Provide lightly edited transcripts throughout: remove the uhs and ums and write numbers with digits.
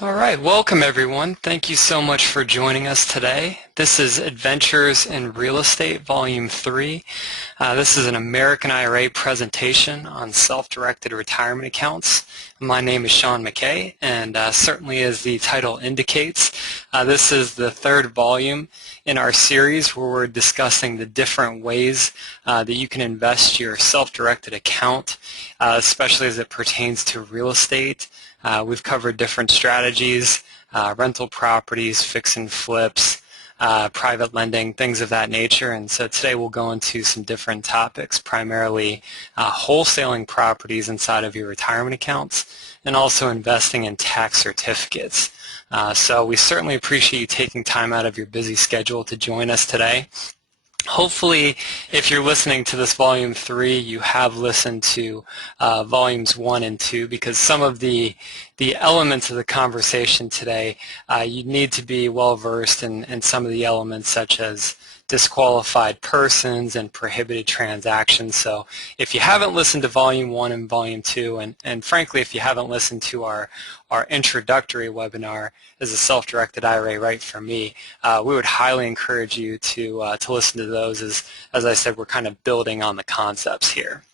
All right, welcome everyone. Thank you so much for joining us today. This is Adventures in Real Estate Volume 3. This is an American IRA presentation on self-directed retirement accounts. My name is Sean McKay, and certainly as the title indicates, this is the third volume in our series where we're discussing the different ways that you can invest your self-directed account, especially as it pertains to real estate. We've covered different strategies, rental properties, fix and flips, private lending, things of that nature. And so today we'll go into some different topics, primarily wholesaling properties inside of your retirement accounts and also investing in tax certificates. So we certainly appreciate you taking time out of your busy schedule to join us today. Hopefully, if you're listening to this Volume 3, you have listened to Volumes 1 and 2, because some of the elements of the conversation today, you need to be well-versed in some of the elements such as disqualified persons and prohibited transactions. So if you haven't listened to Volume 1 and Volume 2, and frankly, if you haven't listened to our introductory webinar, Is a Self-Directed IRA Right for Me, we would highly encourage you to listen to those. As I said, we're kind of building on the concepts here.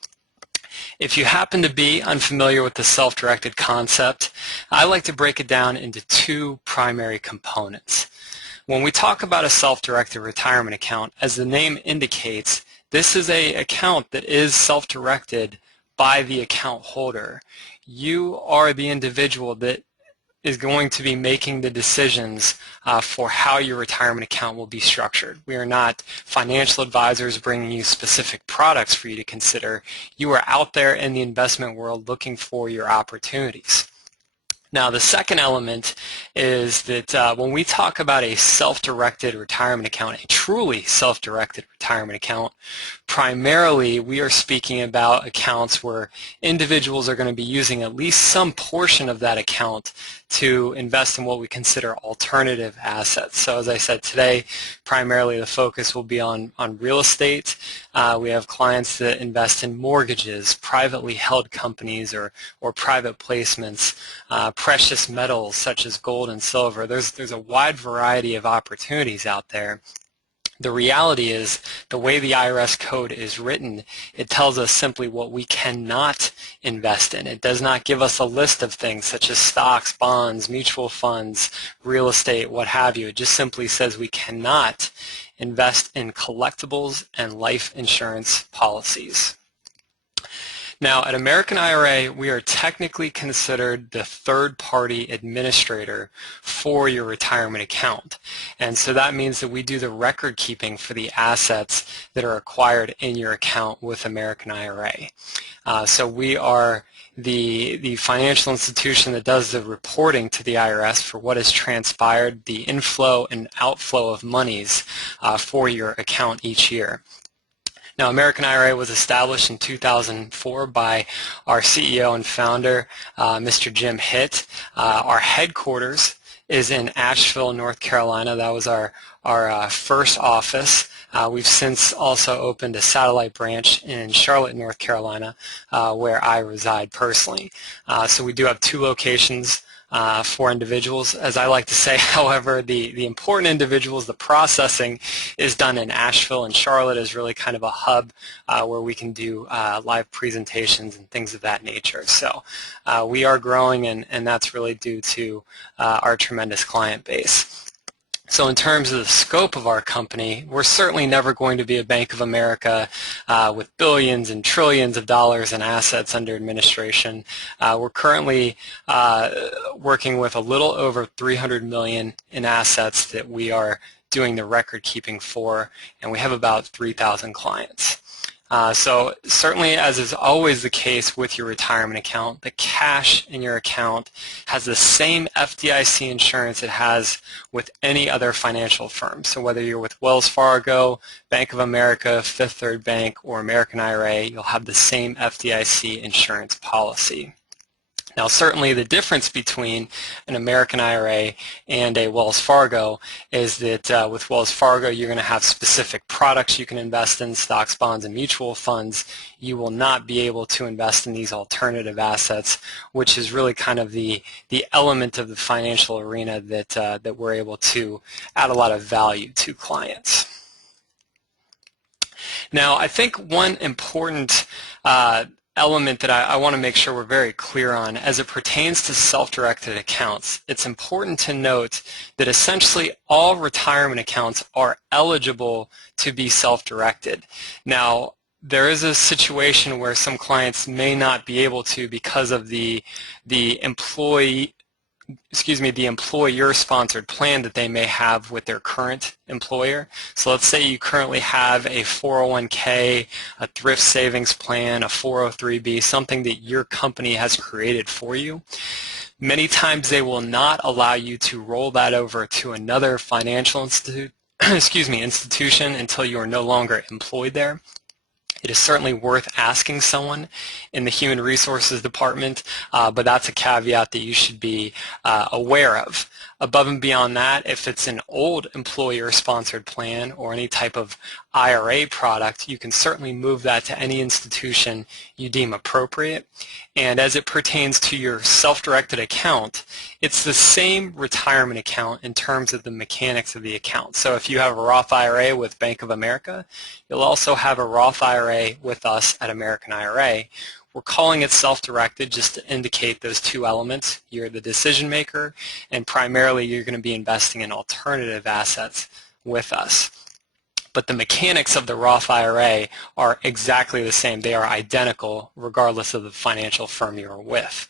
If you happen to be unfamiliar with the self-directed concept, I like to break it down into two primary components. When we talk about a self-directed retirement account, as the name indicates, this is an account that is self-directed by the account holder. You are the individual that is going to be making the decisions for how your retirement account will be structured. We are not financial advisors bringing you specific products for you to consider. You are out there in the investment world looking for your opportunities. Now, the second element is that when we talk about a self-directed retirement account, a truly self-directed retirement account, primarily we are speaking about accounts where individuals are going to be using at least some portion of that account to invest in what we consider alternative assets. So as I said today, primarily the focus will be on real estate. We have clients that invest in mortgages, privately held companies, or private placements, precious metals such as gold and silver. There's a wide variety of opportunities out there. The reality is, the way the IRS code is written, it tells us simply what we cannot invest in. It does not give us a list of things such as stocks, bonds, mutual funds, real estate, what have you. It just simply says we cannot invest in collectibles and life insurance policies. Now, at American IRA, we are technically considered the third-party administrator for your retirement account. And so that means that we do the record keeping for the assets that are acquired in your account with American IRA. So we are the financial institution that does the reporting to the IRS for what has transpired, the inflow and outflow of monies for your account each year. Now, American IRA was established in 2004 by our CEO and founder, Mr. Jim Hitt. Our headquarters is in Asheville, North Carolina. That was our first office. We've since also opened a satellite branch in Charlotte, North Carolina, where I reside personally. So we do have two locations for individuals. As I like to say, however, the important individuals, the processing is done in Asheville, and Charlotte is really kind of a hub where we can do live presentations and things of that nature. So we are growing, and that's really due to our tremendous client base. So in terms of the scope of our company, we're certainly never going to be a Bank of America with billions and trillions of dollars in assets under administration. We're currently working with a little over 300 million in assets that we are doing the record keeping for, and we have about 3,000 clients. So certainly, as is always the case with your retirement account, the cash in your account has the same FDIC insurance it has with any other financial firm. So whether you're with Wells Fargo, Bank of America, Fifth Third Bank, or American IRA, you'll have the same FDIC insurance policy. Now, certainly the difference between an American IRA and a Wells Fargo is that with Wells Fargo, you're going to have specific products you can invest in, stocks, bonds, and mutual funds. You will not be able to invest in these alternative assets, which is really kind of the element of the financial arena that we're able to add a lot of value to clients. Now, I think one important element that I want to make sure we're very clear on as it pertains to self-directed accounts, it's important to note that essentially all retirement accounts are eligible to be self-directed. Now, there is a situation where some clients may not be able to because of the employer-sponsored plan that they may have with their current employer. So let's say you currently have a 401k, a thrift savings plan, a 403b, something that your company has created for you. Many times they will not allow you to roll that over to another financial institution until you are no longer employed there. It is certainly worth asking someone in the Human Resources Department, but that's a caveat that you should be aware of. Above and beyond that, if it's an old employer-sponsored plan or any type of IRA product, you can certainly move that to any institution you deem appropriate. And as it pertains to your self-directed account, it's the same retirement account in terms of the mechanics of the account. So if you have a Roth IRA with Bank of America, you'll also have a Roth IRA with us at American IRA. We're calling it self-directed just to indicate those two elements. You're the decision maker, and primarily you're going to be investing in alternative assets with us. But the mechanics of the Roth IRA are exactly the same. They are identical regardless of the financial firm you're with.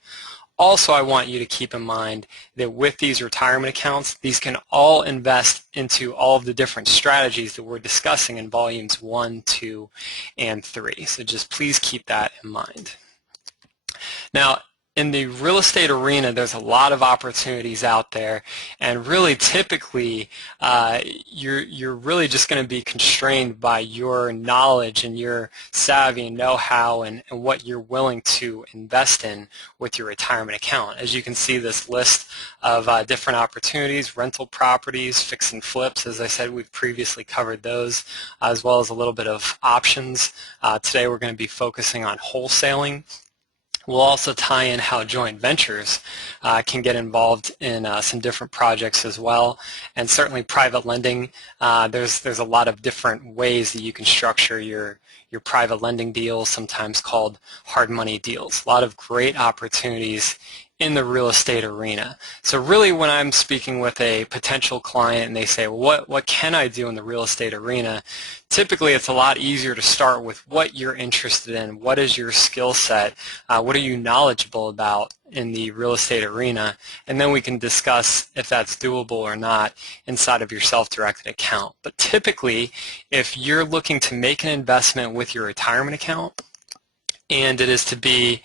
Also, I want you to keep in mind that with these retirement accounts, these can all invest into all of the different strategies that we're discussing in volumes 1, 2, and 3. So just please keep that in mind. Now, in the real estate arena, there's a lot of opportunities out there, and really typically you're really just going to be constrained by your knowledge and your savvy and know-how and what you're willing to invest in with your retirement account. As you can see, this list of different opportunities: rental properties, fix and flips. As I said, we've previously covered those, as well as a little bit of options. Today we're going to be focusing on wholesaling. We'll also tie in how joint ventures can get involved in some different projects as well, and certainly private lending. There's a lot of different ways that you can structure your private lending deals, sometimes called hard money deals. A lot of great opportunities in the real estate arena. So really, when I'm speaking with a potential client and they say, well, what can I do in the real estate arena? Typically, it's a lot easier to start with what you're interested in, what is your skill set, what are you knowledgeable about in the real estate arena, and then we can discuss if that's doable or not inside of your self-directed account. But typically, if you're looking to make an investment with your retirement account, and it is to be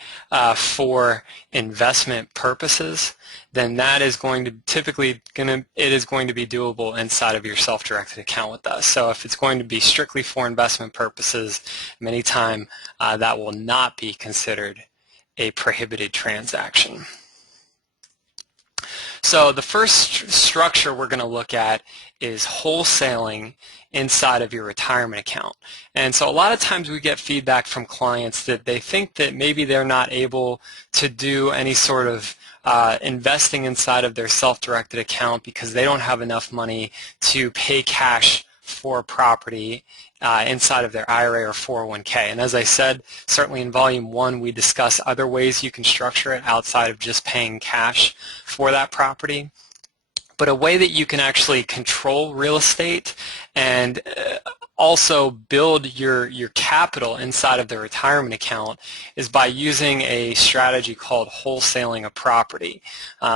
for investment purposes, then that is going to it is going to be doable inside of your self-directed account with us. So if it's going to be strictly for investment purposes, many times that will not be considered a prohibited transaction. So the first structure we're going to look at is wholesaling inside of your retirement account. And so a lot of times we get feedback from clients that they think that maybe they're not able to do any sort of investing inside of their self-directed account because they don't have enough money to pay cash for a property inside of their IRA or 401k. And as I said, certainly in Volume 1 we discuss other ways you can structure it outside of just paying cash for that property. But a way that you can actually control real estate and also build your capital inside of the retirement account is by using a strategy called wholesaling a property.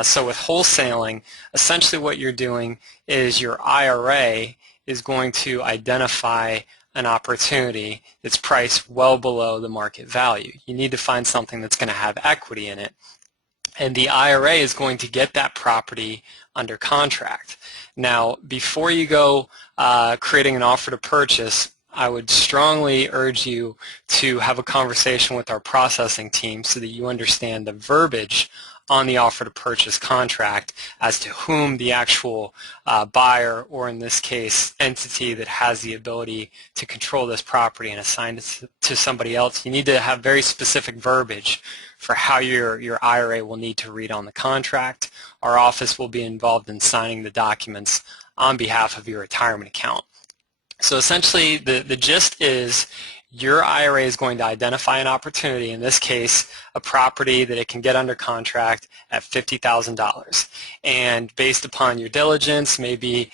So with wholesaling, essentially what you're doing is your IRA is going to identify an opportunity that's priced well below the market value. You need to find something that's going to have equity in it. And the IRA is going to get that property under contract. Now, before you go creating an offer to purchase, I would strongly urge you to have a conversation with our processing team so that you understand the verbiage on the offer to purchase contract as to whom the actual buyer, or in this case entity that has the ability to control this property and assign it to somebody else. You need to have very specific verbiage for how your IRA will need to read on the contract. Our office will be involved in signing the documents on behalf of your retirement account. So essentially the gist is your IRA is going to identify an opportunity, in this case a property that it can get under contract at $50,000. And based upon your diligence, maybe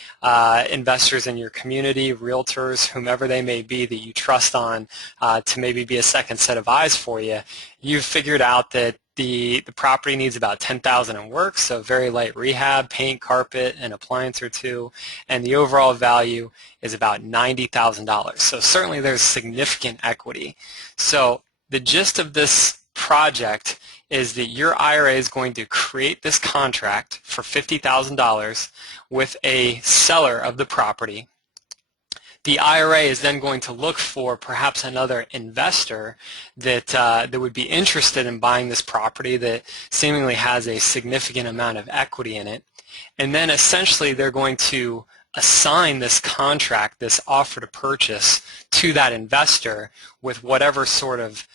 investors in your community, realtors, whomever they may be that you trust on to maybe be a second set of eyes for you, you've figured out that the property needs about $10,000 in work, so very light rehab, paint, carpet, an appliance or two, and the overall value is about $90,000. So certainly there's significant equity. So the gist of this project is that your IRA is going to create this contract for $50,000 with a seller of the property. The IRA is then going to look for perhaps another investor that would be interested in buying this property that seemingly has a significant amount of equity in it. And then essentially they're going to assign this contract, this offer to purchase, to that investor with whatever sort of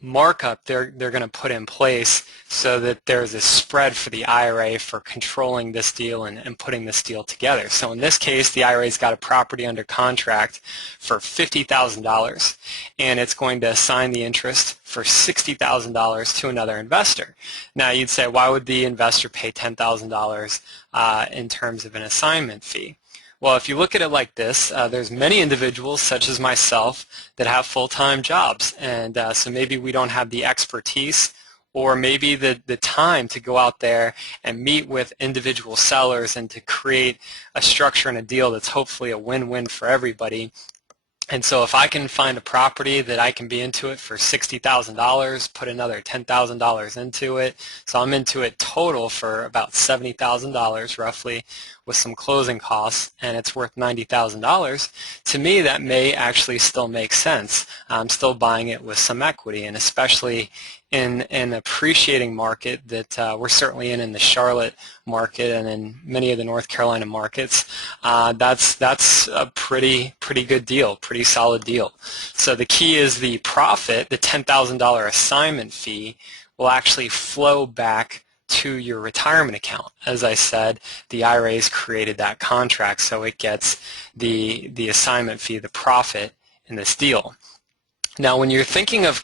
markup they're going to put in place so that there's a spread for the IRA for controlling this deal and putting this deal together. So in this case, the IRA's got a property under contract for $50,000, and it's going to assign the interest for $60,000 to another investor. Now you'd say, why would the investor pay $10,000 in terms of an assignment fee? Well, if you look at it like this, there's many individuals, such as myself, that have full-time jobs, and so maybe we don't have the expertise or maybe the time to go out there and meet with individual sellers and to create a structure and a deal that's hopefully a win-win for everybody. And so if I can find a property that I can be into it for $60,000, put another $10,000 into it, so I'm into it total for about $70,000 roughly with some closing costs, and it's worth $90,000, to me that may actually still make sense. I'm still buying it with some equity, and especially in an appreciating market that we're certainly in the Charlotte market and in many of the North Carolina markets, that's a pretty good deal, pretty solid deal. So the key is the profit, the $10,000 assignment fee, will actually flow back to your retirement account. As I said, the IRA's created that contract, so it gets the assignment fee, the profit in this deal. Now, when you're thinking of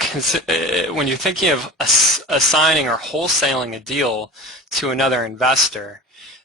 assigning or wholesaling a deal to another investor,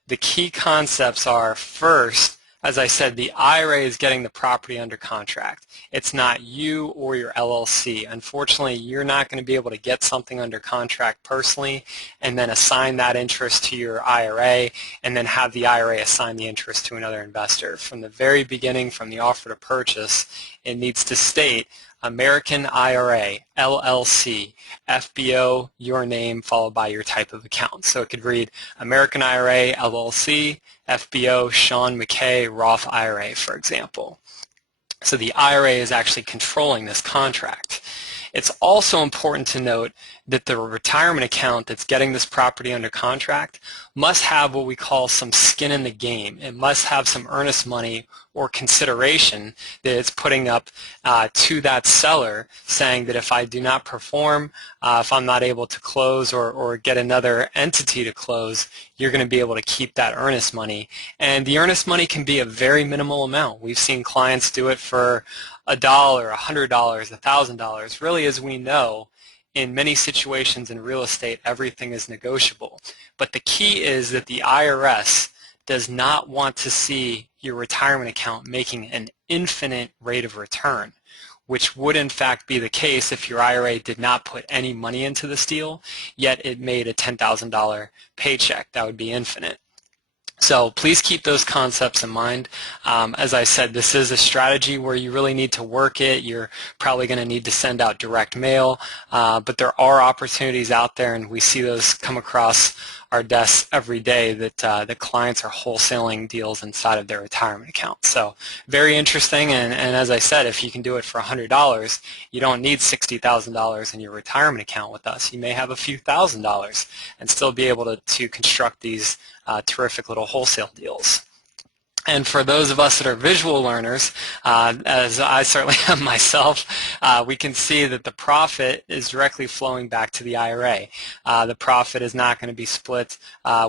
the key concepts are, first, as I said, the IRA is getting the property under contract. It's not you or your LLC. Unfortunately, you're not going to be able to get something under contract personally and then assign that interest to your IRA and then have the IRA assign the interest to another investor. From the very beginning, from the offer to purchase, it needs to state American IRA, LLC, FBO, your name, followed by your type of account. So it could read American IRA, LLC, FBO, Sean McKay, Roth IRA, for example. So the IRA is actually controlling this contract. It's also important to note that the retirement account that's getting this property under contract must have what we call some skin in the game. It must have some earnest money or consideration that it's putting up to that seller, saying that if I do not perform, if I'm not able to close or get another entity to close, you're going to be able to keep that earnest money. And the earnest money can be a very minimal amount. We've seen clients do it for $1, $100, $1,000. Really, as we know, in many situations in real estate, everything is negotiable. But the key is that the IRS does not want to see your retirement account making an infinite rate of return, which would in fact be the case if your IRA did not put any money into this deal, yet it made a $10,000 paycheck. That would be infinite. So please keep those concepts in mind. As I said, this is a strategy where you really need to work it. You're probably going to need to send out direct mail, but there are opportunities out there, and we see those come across our desks every day that the clients are wholesaling deals inside of their retirement account. So very interesting, and as I said, if you can do it for $100, you don't need $60,000 in your retirement account with us. You may have a few $1,000s and still be able to construct these terrific little wholesale deals. And for those of us that are visual learners, as I certainly am myself, we can see that the profit is directly flowing back to the IRA. The profit is not going to be split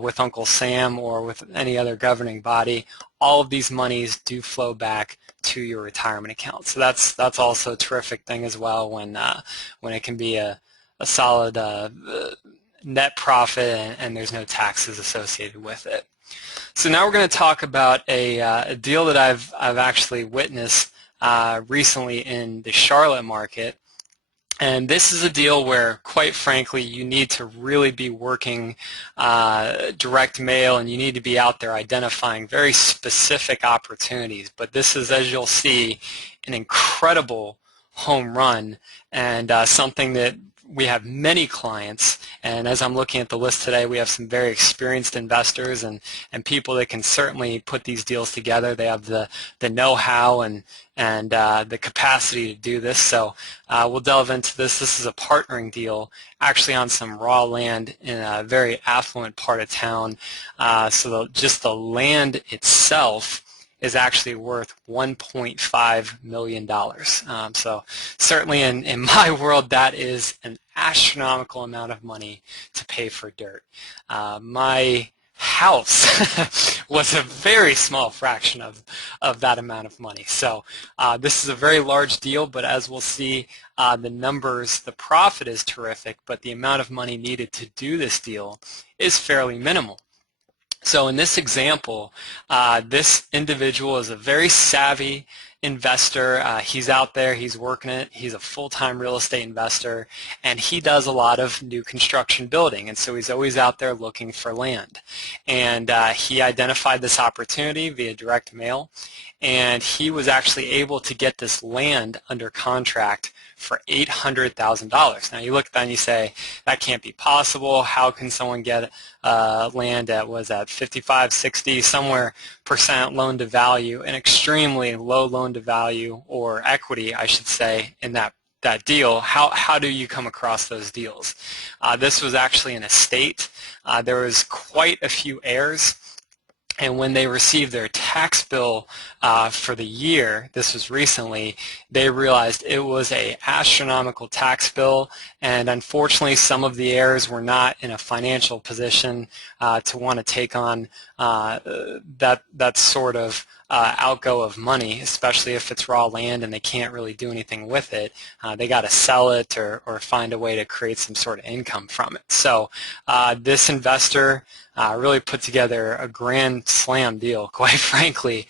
with Uncle Sam or with any other governing body. All of these monies do flow back to your retirement account. So that's also a terrific thing as well when it can be a solid net profit and there's no taxes associated with it. So now we're going to talk about a deal that I've actually witnessed recently in the Charlotte market. And this is a deal where, quite frankly, you need to really be working direct mail, and you need to be out there identifying very specific opportunities. But this is, as you'll see, an incredible home run, and something that we have many clients, and as I'm looking at the list today, we have some very experienced investors and people that can certainly put these deals together. They have the know-how and the capacity to do this. So we'll delve into this. This is a partnering deal actually on some raw land in a very affluent part of town. So just the land itself is actually worth $1.5 million. So certainly in my world, that is an astronomical amount of money to pay for dirt. My house was a very small fraction of that amount of money. So this is a very large deal, but as we'll see, the numbers, the profit is terrific, but the amount of money needed to do this deal is fairly minimal. So in this example, this individual is a very savvy investor. He's out there, he's working it, he's a full-time real estate investor, and he does a lot of new construction building, and so he's always out there looking for land. And he identified this opportunity via direct mail, and he was actually able to get this land under contract for $800,000. Now you look at that and you say, that can't be possible. How can someone get land at, was that 55, 60, somewhere percent loan to value, an extremely low loan to value, or equity, I should say, in that deal? How do you come across those deals? This was actually an estate. There was quite a few heirs. And when they received their tax bill for the year, this was recently, they realized it was an astronomical tax bill, and unfortunately some of the heirs were not in a financial position to want to take on that sort of outgo of money, especially if it's raw land and they can't really do anything with it. They got to sell it or find a way to create some sort of income from it. So this investor really put together a grand slam deal, quite frankly.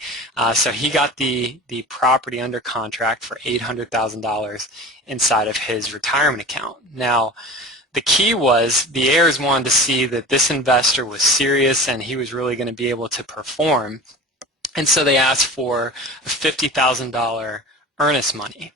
So he got the property under contract for $800,000 inside of his retirement account. Now, the key was the heirs wanted to see that this investor was serious and he was really going to be able to perform. And so they asked for a $50,000 earnest money.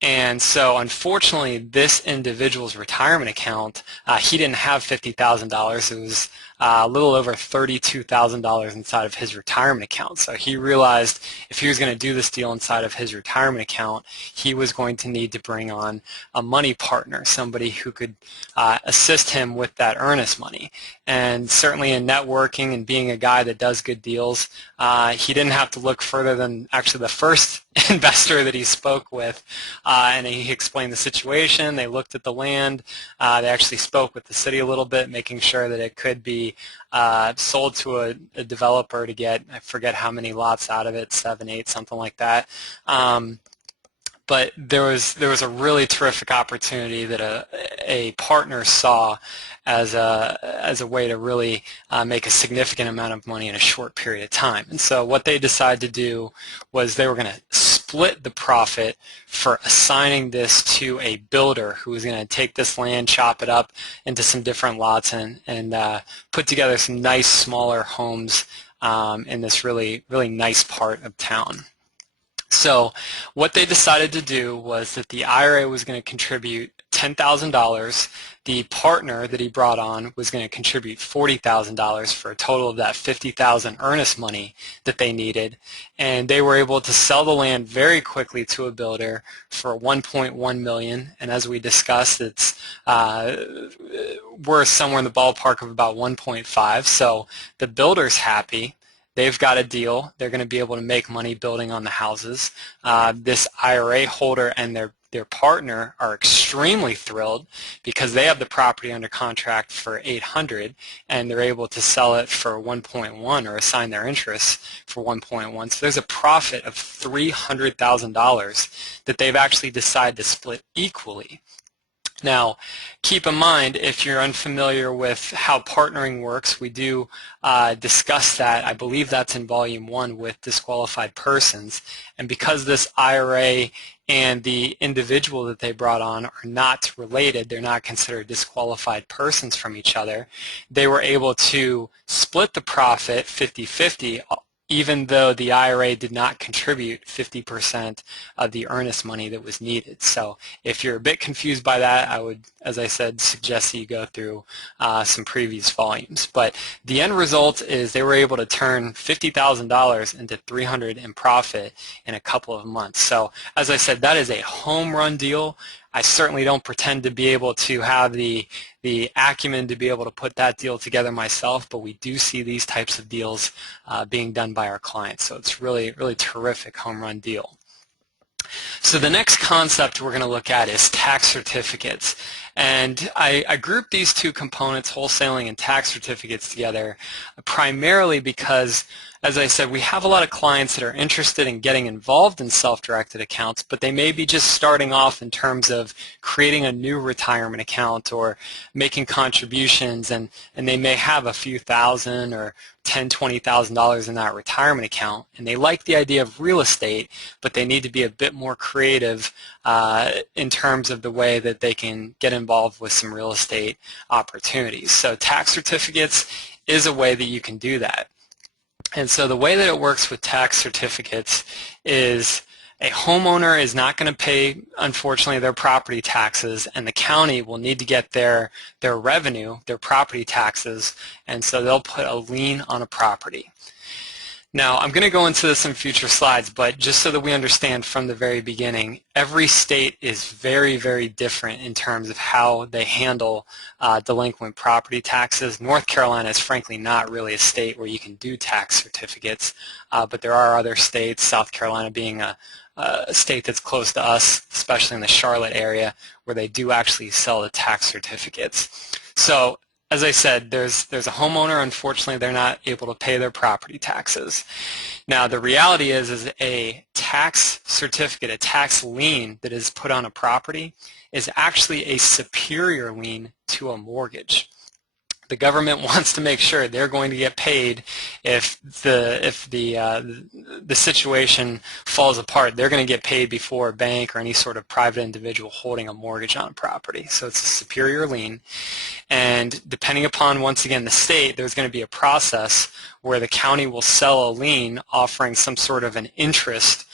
And so unfortunately, this individual's retirement account, he didn't have $50,000. It was a little over $32,000 inside of his retirement account. So he realized if he was going to do this deal inside of his retirement account, he was going to need to bring on a money partner, somebody who could assist him with that earnest money. And certainly in networking and being a guy that does good deals, he didn't have to look further than actually the first investor that he spoke with, and he explained the situation. They looked at the land. They actually spoke with the city a little bit, making sure that it could be sold to a developer to get, I forget how many lots out of it, 7, 8, something like that. But there was a really terrific opportunity that a partner saw as a way to really make a significant amount of money in a short period of time. And so what they decided to do was they were going to split the profit for assigning this to a builder who was going to take this land, chop it up into some different lots, and put together some nice smaller homes in this really nice part of town. So what they decided to do was that the IRA was going to contribute $10,000. The partner that he brought on was going to contribute $40,000 for a total of that $50,000 earnest money that they needed, and they were able to sell the land very quickly to a builder for $1.1 million. And as we discussed, it's worth somewhere in the ballpark of about 1.5. So the builder's happy. They've got a deal. They're going to be able to make money building on the houses. This IRA holder and their partner are extremely thrilled because they have the property under contract for $800 and they're able to sell it for 1.1 or assign their interest for 1.1. So there's a profit of $300,000 that they've actually decided to split equally. Now, keep in mind, if you're unfamiliar with how partnering works, we do discuss that. I believe that's in Volume 1 with disqualified persons. And because this IRA and the individual that they brought on are not related, they're not considered disqualified persons from each other, they were able to split the profit 50-50, even though the IRA did not contribute 50% of the earnest money that was needed. So if you're a bit confused by that, I would, as I said, suggest that you go through some previous volumes. But the end result is they were able to turn $50,000 into $300 in profit in a couple of months. So as I said, that is a home run deal. I certainly don't pretend to be able to have the acumen to be able to put that deal together myself, but we do see these types of deals being done by our clients. So it's really, really terrific home run deal. So the next concept we're going to look at is tax certificates. And I grouped these two components, wholesaling and tax certificates, together primarily because, as I said, we have a lot of clients that are interested in getting involved in self-directed accounts, but they may be just starting off in terms of creating a new retirement account or making contributions, and they may have a few thousand or $10,000, $20,000 in that retirement account, and they like the idea of real estate, but they need to be a bit more creative in terms of the way that they can get involved with some real estate opportunities. So tax certificates is a way that you can do that. And so the way that it works with tax certificates is a homeowner is not going to pay, unfortunately, their property taxes, and the county will need to get their revenue, their property taxes, and so they'll put a lien on a property. Now, I'm going to go into this in future slides, but just so that we understand from the very beginning, every state is very, very different in terms of how they handle delinquent property taxes. North Carolina is frankly not really a state where you can do tax certificates, but there are other states, South Carolina being a state that's close to us, especially in the Charlotte area, where they do actually sell the tax certificates. So, as I said, there's a homeowner, unfortunately, they're not able to pay their property taxes. Now, the reality is a tax certificate, a tax lien that is put on a property is actually a superior lien to a mortgage. The government wants to make sure they're going to get paid if the situation falls apart. They're going to get paid before a bank or any sort of private individual holding a mortgage on a property. So it's a superior lien, and depending upon, once again, the state, there's going to be a process where the county will sell a lien offering some sort of an interest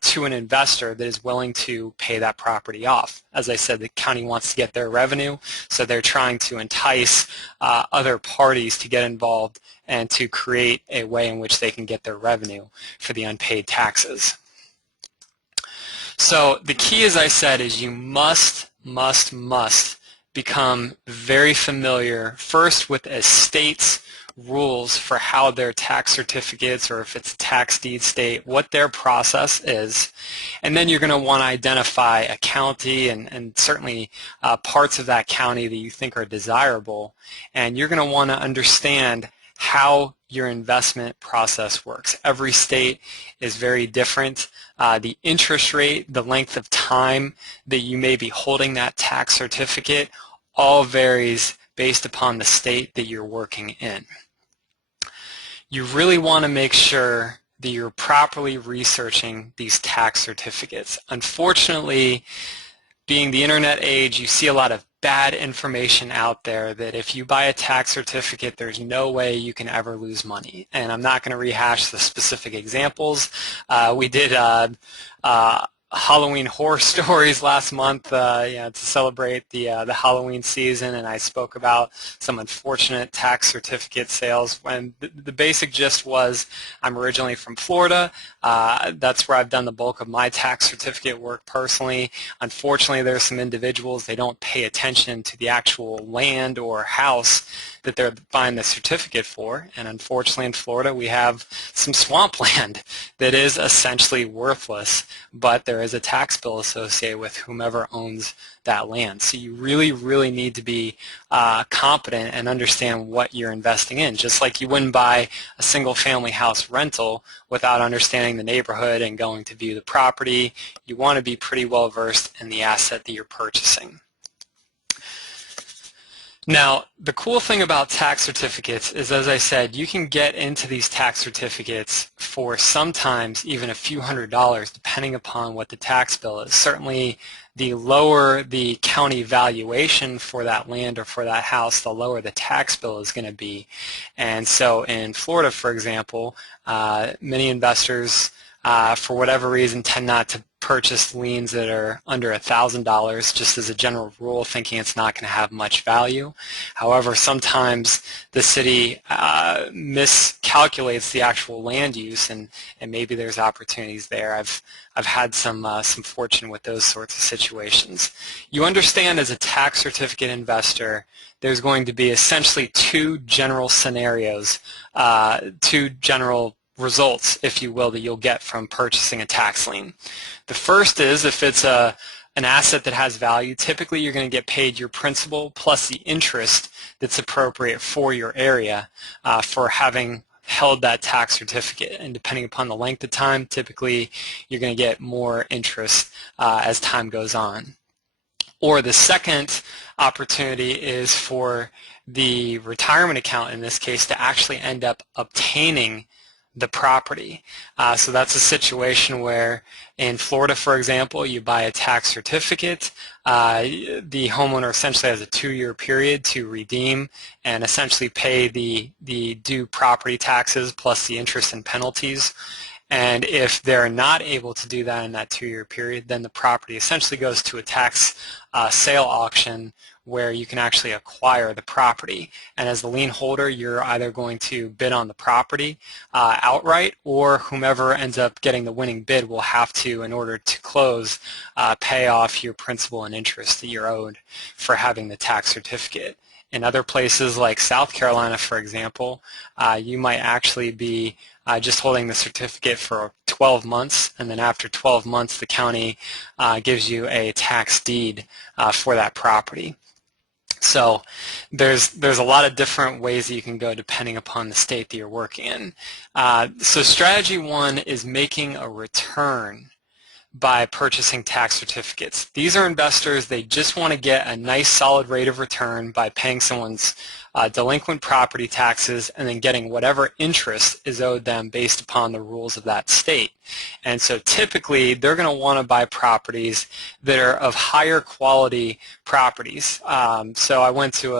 to an investor that is willing to pay that property off. As I said, the county wants to get their revenue, so they're trying to entice other parties to get involved and to create a way in which they can get their revenue for the unpaid taxes. So the key, as I said, is you must become very familiar first with a state's rules for how their tax certificates, or if it's a tax deed state, what their process is. And then you're going to want to identify a county and certainly parts of that county that you think are desirable. And you're going to want to understand how your investment process works. Every state is very different. The interest rate, the length of time that you may be holding that tax certificate, all varies based upon the state that you're working in. You really want to make sure that you're properly researching these tax certificates. Unfortunately, being the internet age, you see a lot of bad information out there that if you buy a tax certificate, there's no way you can ever lose money. And I'm not going to rehash the specific examples. We did Halloween horror stories last month, to celebrate the Halloween season, and I spoke about some unfortunate tax certificate sales. When the basic gist was, I'm originally from Florida. That's where I've done the bulk of my tax certificate work personally. Unfortunately, there are some individuals, they don't pay attention to the actual land or house that they're buying the certificate for, and unfortunately in Florida we have some swampland that is essentially worthless, but there is a tax bill associated with whomever owns that land. So you really need to be competent and understand what you're investing in. Just like you wouldn't buy a single family house rental without understanding the neighborhood and going to view the property, you want to be pretty well versed in the asset that you're purchasing. Now, the cool thing about tax certificates is, as I said, you can get into these tax certificates for sometimes even a few $100s depending upon what the tax bill is. Certainly, the lower the county valuation for that land or for that house, the lower the tax bill is going to be. And so in Florida, for example, many investors, for whatever reason, tend not to purchase liens that are under $1,000 just as a general rule, thinking it's not going to have much value. However, sometimes the city miscalculates the actual land use, and maybe there's opportunities there. I've had some fortune with those sorts of situations. You understand, as a tax certificate investor, there's going to be essentially two general scenarios, two general results, if you will, that you'll get from purchasing a tax lien. The first is, if it's an asset that has value, typically you're going to get paid your principal plus the interest that's appropriate for your area for having held that tax certificate. And depending upon the length of time, typically you're going to get more interest as time goes on. Or the second opportunity is for the retirement account, in this case, to actually end up obtaining the property. So that's a situation where in Florida, for example, you buy a tax certificate. The homeowner essentially has a 2-year period to redeem and essentially pay the due property taxes plus the interest and penalties. And if they're not able to do that in that 2-year period, then the property essentially goes to a tax sale auction where you can actually acquire the property. And as the lien holder, you're either going to bid on the property outright, or whomever ends up getting the winning bid will have to, in order to close, pay off your principal and interest that you're owed for having the tax certificate. In other places like South Carolina, for example, you might actually be just holding the certificate for 12 months, and then after 12 months the county gives you a tax deed for that property. So there's a lot of different ways that you can go depending upon the state that you're working in. So strategy one is making a return by purchasing tax certificates. These are investors, they just want to get a nice solid rate of return by paying someone's delinquent property taxes and then getting whatever interest is owed them based upon the rules of that state. And so typically they're going to want to buy properties that are of higher quality properties. So I went to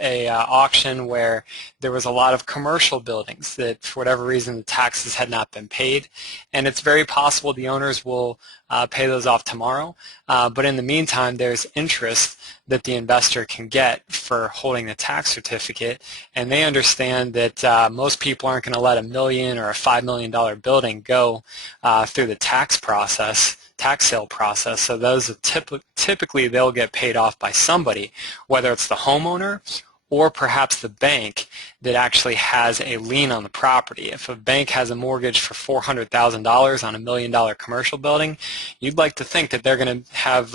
a auction where there was a lot of commercial buildings that for whatever reason the taxes had not been paid, and it's very possible the owners will pay those off tomorrow, but in the meantime there's interest that the investor can get for holding the tax certificate, and they understand that most people aren't going to let $1 million or a $5 million building go through the tax sale process. So those are typically they'll get paid off by somebody, whether it's the homeowner or perhaps the bank that actually has a lien on the property. If a bank has a mortgage for $400,000 on a $1 million commercial building, you'd like to think that they're going to have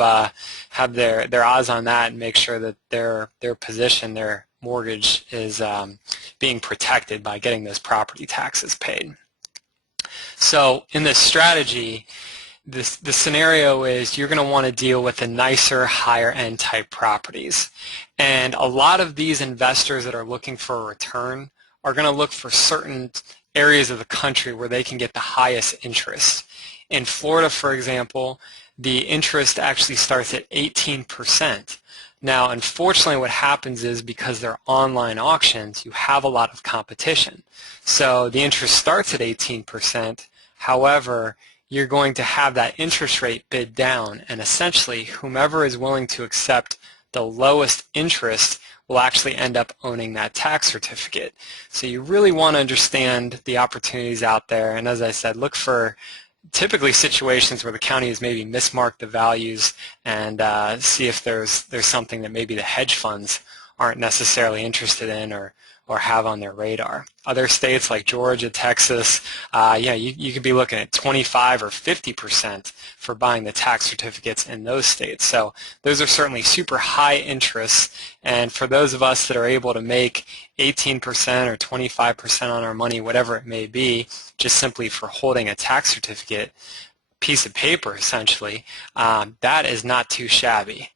their eyes on that and make sure that their position, their mortgage, is being protected by getting those property taxes paid. So in this strategy, the scenario is you're going to want to deal with the nicer, higher-end type properties. And a lot of these investors that are looking for a return are going to look for certain areas of the country where they can get the highest interest. In Florida, for example, the interest actually starts at 18%. Now, unfortunately, what happens is because they're online auctions, you have a lot of competition. So the interest starts at 18%. However, you're going to have that interest rate bid down, and essentially whomever is willing to accept the lowest interest will actually end up owning that tax certificate. So you really want to understand the opportunities out there, and as I said, look for typically situations where the county has maybe mismarked the values, and see if there's something that maybe the hedge funds aren't necessarily interested in or have on their radar. Other states like Georgia, Texas, you could be looking at 25 or 50% for buying the tax certificates in those states. So those are certainly super high interests, and for those of us that are able to make 18% or 25% on our money, whatever it may be, just simply for holding a tax certificate, piece of paper essentially, that is not too shabby.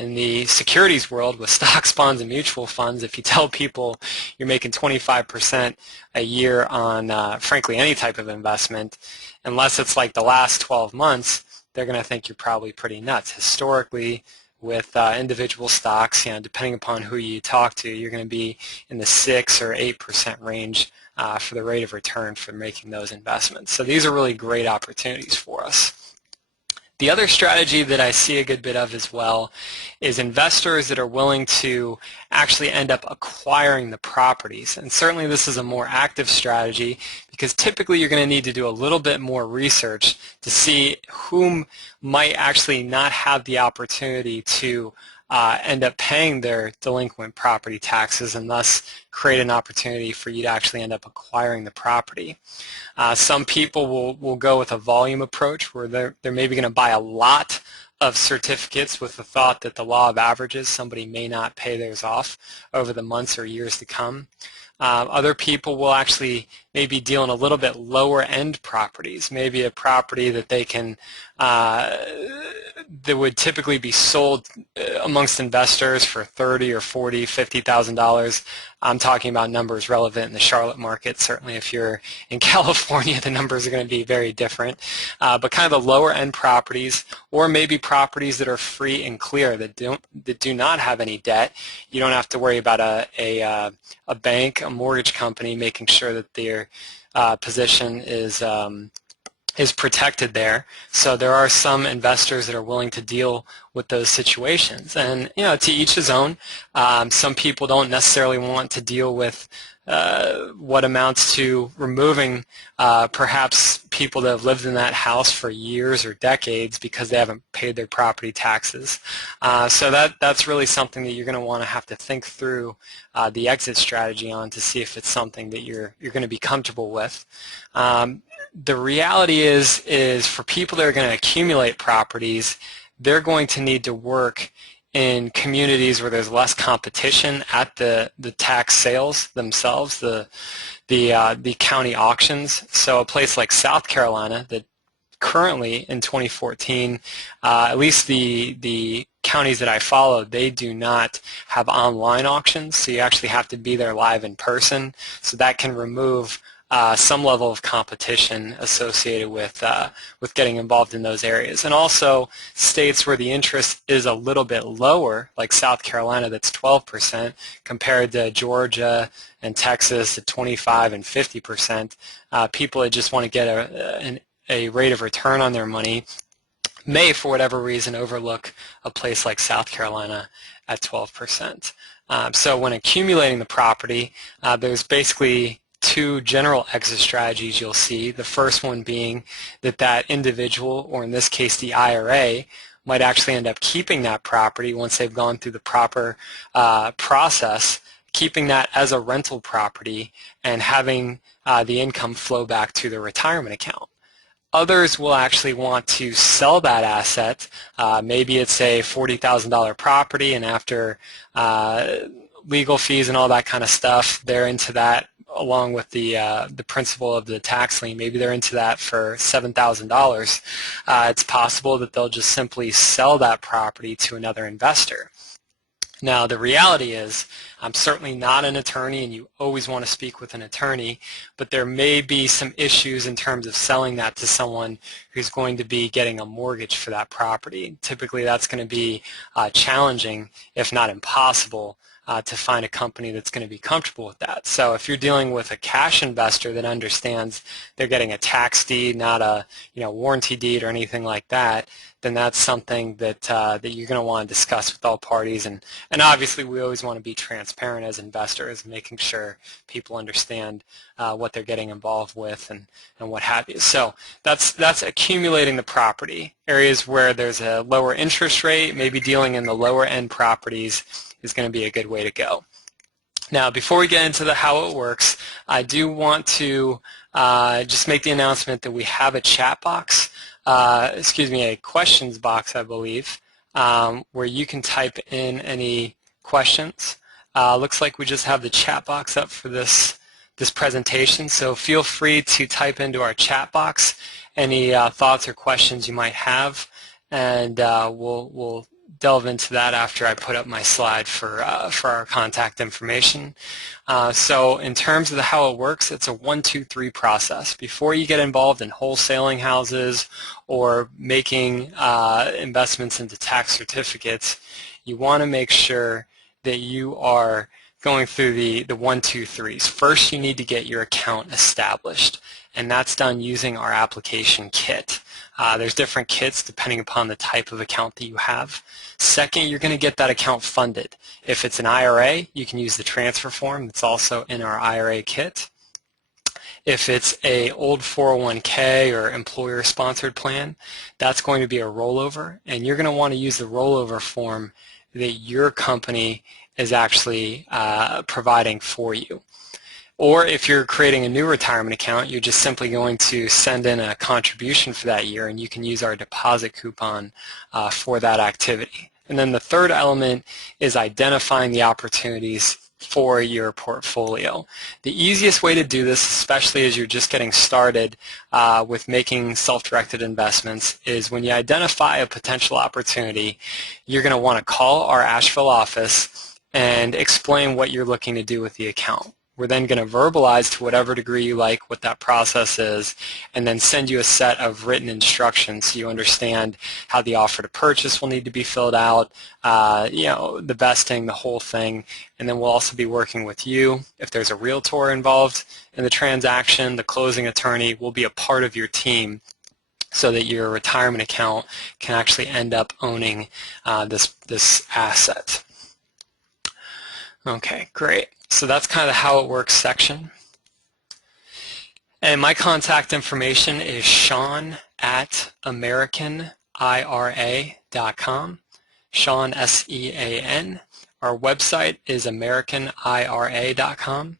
In the securities world with stocks, bonds, and mutual funds, if you tell people you're making 25% a year on frankly any type of investment, unless it's like the last 12 months, they're going to think you're probably pretty nuts. Historically, with individual stocks, depending upon who you talk to, you're going to be in the 6 or 8% range for the rate of return for making those investments. So these are really great opportunities for us. The other strategy that I see a good bit of as well is investors that are willing to actually end up acquiring the properties. And certainly this is a more active strategy because typically you're going to need to do a little bit more research to see whom might actually not have the opportunity to end up paying their delinquent property taxes and thus create an opportunity for you to actually end up acquiring the property. Some people will go with a volume approach where they're maybe going to buy a lot of certificates with the thought that the law of averages, somebody may not pay theirs off over the months or years to come. Other people will actually maybe deal in a little bit lower end properties, maybe a property that they can that would typically be sold amongst investors for $30,000 or $40,000, $50,000. I'm talking about numbers relevant in the Charlotte market. Certainly if you're in California, the numbers are going to be very different. But kind of the lower end properties, or maybe properties that are free and clear, that do not have any debt. You don't have to worry about a bank, a mortgage company making sure that their position is protected there. So there are some investors that are willing to deal with those situations, and to each his own. Some people don't necessarily want to deal with what amounts to removing perhaps people that have lived in that house for years or decades because they haven't paid their property taxes. So that's really something that you're going to want to have to think through the exit strategy on to see if it's something that you're going to be comfortable with. The reality is for people that are going to accumulate properties, they're going to need to work in communities where there's less competition at the tax sales themselves, the county auctions. So a place like South Carolina that currently in 2014, at least the counties that I follow, they do not have online auctions, so you actually have to be there live in person. So that can remove some level of competition associated with getting involved in those areas. And also states where the interest is a little bit lower, like South Carolina, that's 12%, compared to Georgia and Texas at 25 and 50%. People that just want to get a rate of return on their money may, for whatever reason, overlook a place like South Carolina at 12%. So when accumulating the property, there's basically two general exit strategies you'll see. The first one being that individual, or in this case the IRA, might actually end up keeping that property once they've gone through the proper process, keeping that as a rental property and having the income flow back to their retirement account. Others will actually want to sell that asset. Maybe it's a $40,000 property, and after legal fees and all that kind of stuff, they're into that along with the principal of the tax lien. Maybe they're into that for $7,000. It's possible that they'll just simply sell that property to another investor. Now, the reality is, I'm certainly not an attorney, and you always want to speak with an attorney, but there may be some issues in terms of selling that to someone who's going to be getting a mortgage for that property. Typically, that's going to be challenging, if not impossible, to find a company that's going to be comfortable with that. So if you're dealing with a cash investor that understands they're getting a tax deed, not a warranty deed or anything like that, then that's something that that you're going to want to discuss with all parties. And obviously we always want to be transparent as investors, making sure people understand what they're getting involved with and what have you. So that's accumulating the property. Areas where there's a lower interest rate, maybe dealing in the lower end properties is going to be a good way to go. Now, before we get into how it works, I do want to just make the announcement that we have a chat box, a questions box, I believe, where you can type in any questions. Looks like we just have the chat box up for this presentation, so feel free to type into our chat box any thoughts or questions you might have, and we'll delve into that after I put up my slide for our contact information. So in terms of how it works, it's a 1, 2, 3 process. Before you get involved in wholesaling houses or making investments into tax certificates, you want to make sure that you are going through the 1, 2, 3s. First, you need to get your account established, and that's done using our application kit. There's different kits depending upon the type of account that you have. Second, you're going to get that account funded. If it's an IRA, you can use the transfer form that's also in our IRA kit. If it's an old 401k or employer-sponsored plan, that's going to be a rollover, and you're going to want to use the rollover form that your company is actually providing for you. Or if you're creating a new retirement account, you're just simply going to send in a contribution for that year, and you can use our deposit coupon for that activity. And then the third element is identifying the opportunities for your portfolio. The easiest way to do this, especially as you're just getting started with making self-directed investments, is when you identify a potential opportunity, you're going to want to call our Asheville office and explain what you're looking to do with the account. We're then going to verbalize to whatever degree you like what that process is, and then send you a set of written instructions so you understand how the offer to purchase will need to be filled out, the vesting, the whole thing. And then we'll also be working with you. If there's a realtor involved in the transaction, the closing attorney will be a part of your team so that your retirement account can actually end up owning this asset. Okay, great. So that's kind of the how it works section. And my contact information is Sean@AmericanIRA.com. Sean, S-E-A-N. Our website is AmericanIRA.com.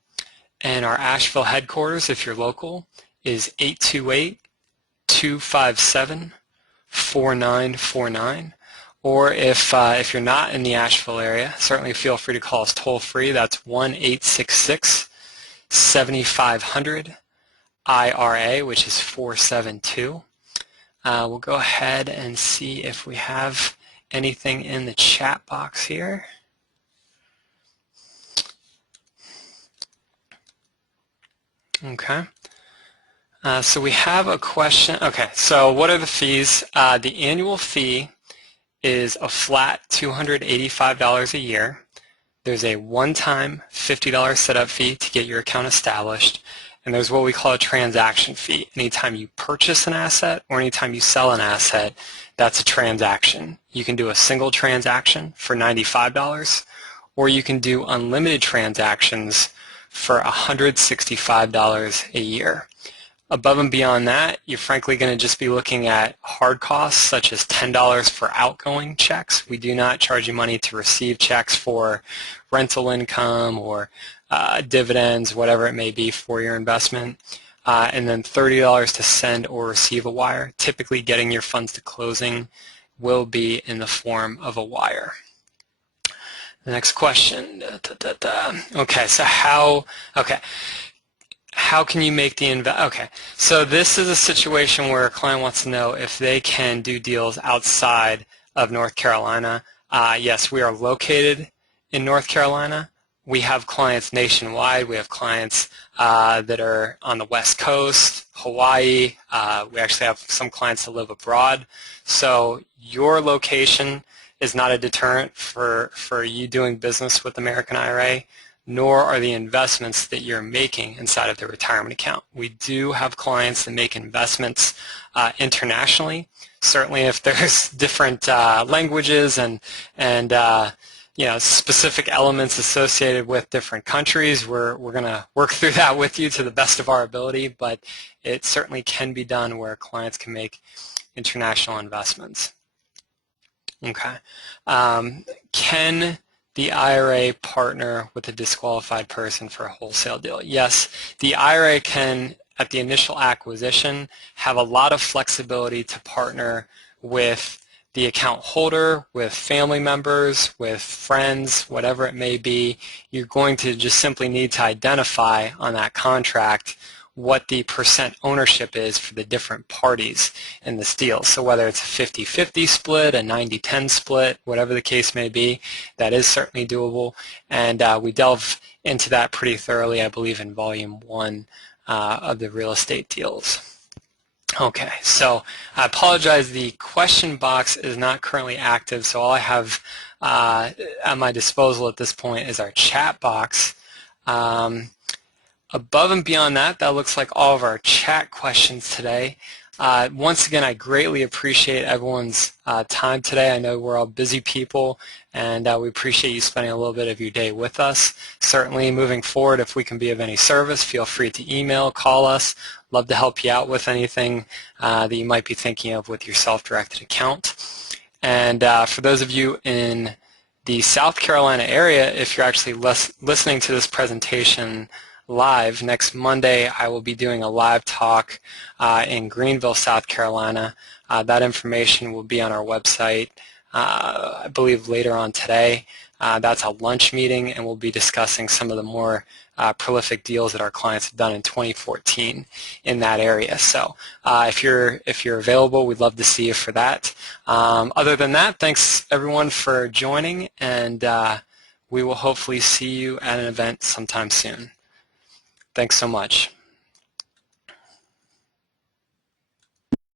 And our Asheville headquarters, if you're local, is 828-257-4949. Or if you're not in the Asheville area, certainly feel free to call us toll-free. That's 1-866-7500-IRA, which is 472. We'll go ahead and see if we have anything in the chat box here. Okay. So we have a question. Okay, so what are the fees? The annual fee is a flat $285 a year. There's a one-time $50 setup fee to get your account established, and there's what we call a transaction fee. Anytime you purchase an asset or anytime you sell an asset, that's a transaction. You can do a single transaction for $95, or you can do unlimited transactions for $165 a year. Above and beyond that, you're frankly going to just be looking at hard costs such as $10 for outgoing checks. We do not charge you money to receive checks for rental income or dividends, whatever it may be for your investment. And then $30 to send or receive a wire. Typically getting your funds to closing will be in the form of a wire. The next question. Okay, so how can you make the okay, so this is a situation where a client wants to know if they can do deals outside of North Carolina. Yes, we are located in North Carolina. We have clients nationwide. We have clients that are on the West Coast, Hawaii. We actually have some clients that live abroad. So your location is not a deterrent for you doing business with American IRA, nor are the investments that you're making inside of the retirement account. We do have clients that make investments internationally. Certainly if there's different languages and specific elements associated with different countries, we're going to work through that with you to the best of our ability, but it certainly can be done where clients can make international investments. Okay. Can the IRA partner with a disqualified person for a wholesale deal? Yes, the IRA can, at the initial acquisition, have a lot of flexibility to partner with the account holder, with family members, with friends, whatever it may be. You're going to just simply need to identify on that contract what the percent ownership is for the different parties in this deal. So whether it's a 50-50 split, a 90-10 split, whatever the case may be, that is certainly doable. And we delve into that pretty thoroughly, I believe, in Volume 1 of the real estate deals. Okay, so I apologize, the question box is not currently active, so all I have at my disposal at this point is our chat box. Above and beyond that, that looks like all of our chat questions today. Once again, I greatly appreciate everyone's time today. I know we're all busy people, and we appreciate you spending a little bit of your day with us. Certainly, moving forward, if we can be of any service, feel free to email, call us. Love to help you out with anything that you might be thinking of with your self-directed account. And for those of you in the South Carolina area, if you're actually listening to this presentation live, next Monday I will be doing a live talk in Greenville, South Carolina. That information will be on our website, I believe, later on today. That's a lunch meeting, and we'll be discussing some of the more prolific deals that our clients have done in 2014 in that area. So if you're available, we'd love to see you for that. Other than that, thanks everyone for joining, and we will hopefully see you at an event sometime soon. Thanks so much.